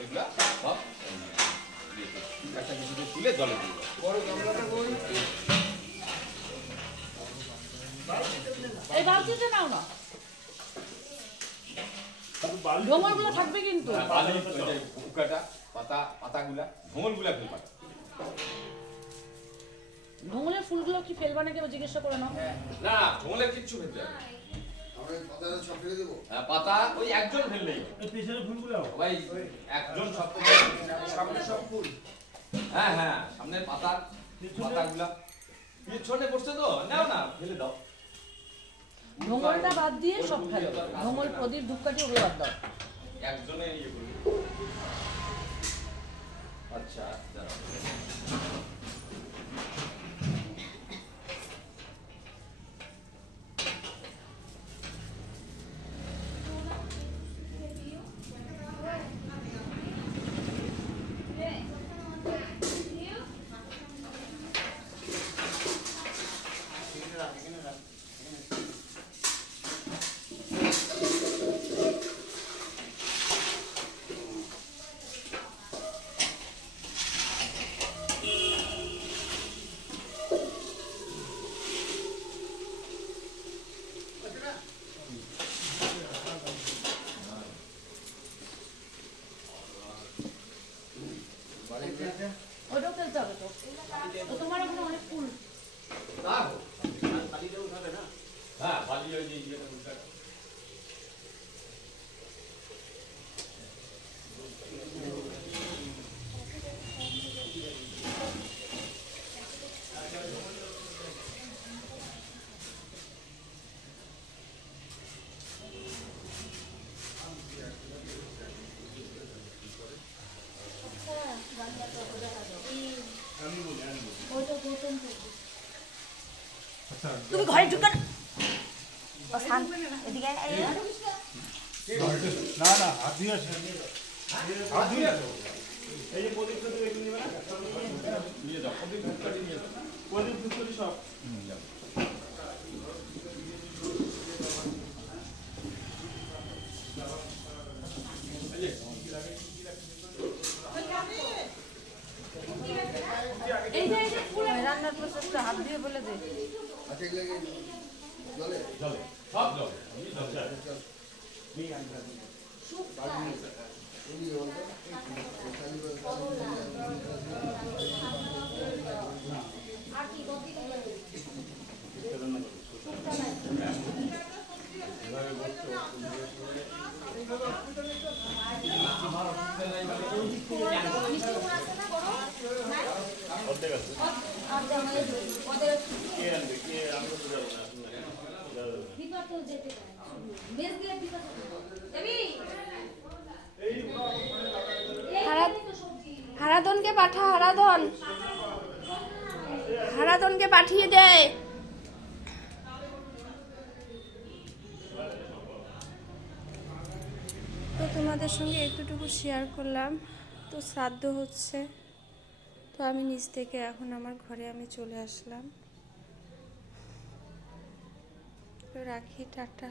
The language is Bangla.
এগুলা সব একটা কিছুতে তুলে জলে দিয়ে বড় গামলাটা কই এই বালতিতে নাও না ঢোঙলগুলো থাকবে কিন্তু বালি উকাটা পাতাগুলা ঢোঙলগুলা ফেলবা ঢোঙলের ফুলগুলো কি ফেলবা নাকি জিজ্ঞাসা করে নাও না ঢোঙলের কিচ্ছু ফেলতে হবে আমরা পাতাটা সব ফেলে দেব হ্যাঁ পাতা ওই একজন ফেললেই এই পেছনে ফুলগুলো ভাই একজন সব সামনে সব ফুল হ্যাঁ হ্যাঁ সামনে পাতাগুলা পিছনে বসছে তো নাও না ফেলে দাও ঢোঙলটা বাদ দিয়ে সব ফেলো ঢোঙল প্রদীপ ধূপকাঠি ওগুলো বাদ দাও একজনে ইয়ে করবে আচ্ছা দাঁড়াও ওটাও ফেলতে হবে তো তোমার ওখানে অনেক ফুল হ্যাঁ বালি ওই যে ইয়েটা উল্টাটা তুমি ঘরে ঢুকা এদিকে না না হাত দিয়ে আসে হাত দিয়ে এই যে প্রদীপ তো একটু নিবে না নিয়ে যাও প্রদীপ ধূপকাঠি নিয়ে যাও প্রদীপ ধূপকাঠি সব রান্নার প্রসেসটা হাত দিয়ে বলে দে আচ্ছা এগুলো জলে জলে সব জলে হারাধনকে পাঠা হারাধনকে পাঠিয়ে দেয় তো তোমাদের সঙ্গে একটুটুকু শেয়ার করলাম তো শ্রাদ্ধ হচ্ছে তো আমি নিচ থেকে এখন আমার ঘরে আমি চলে আসলাম তো রাখি টাটা।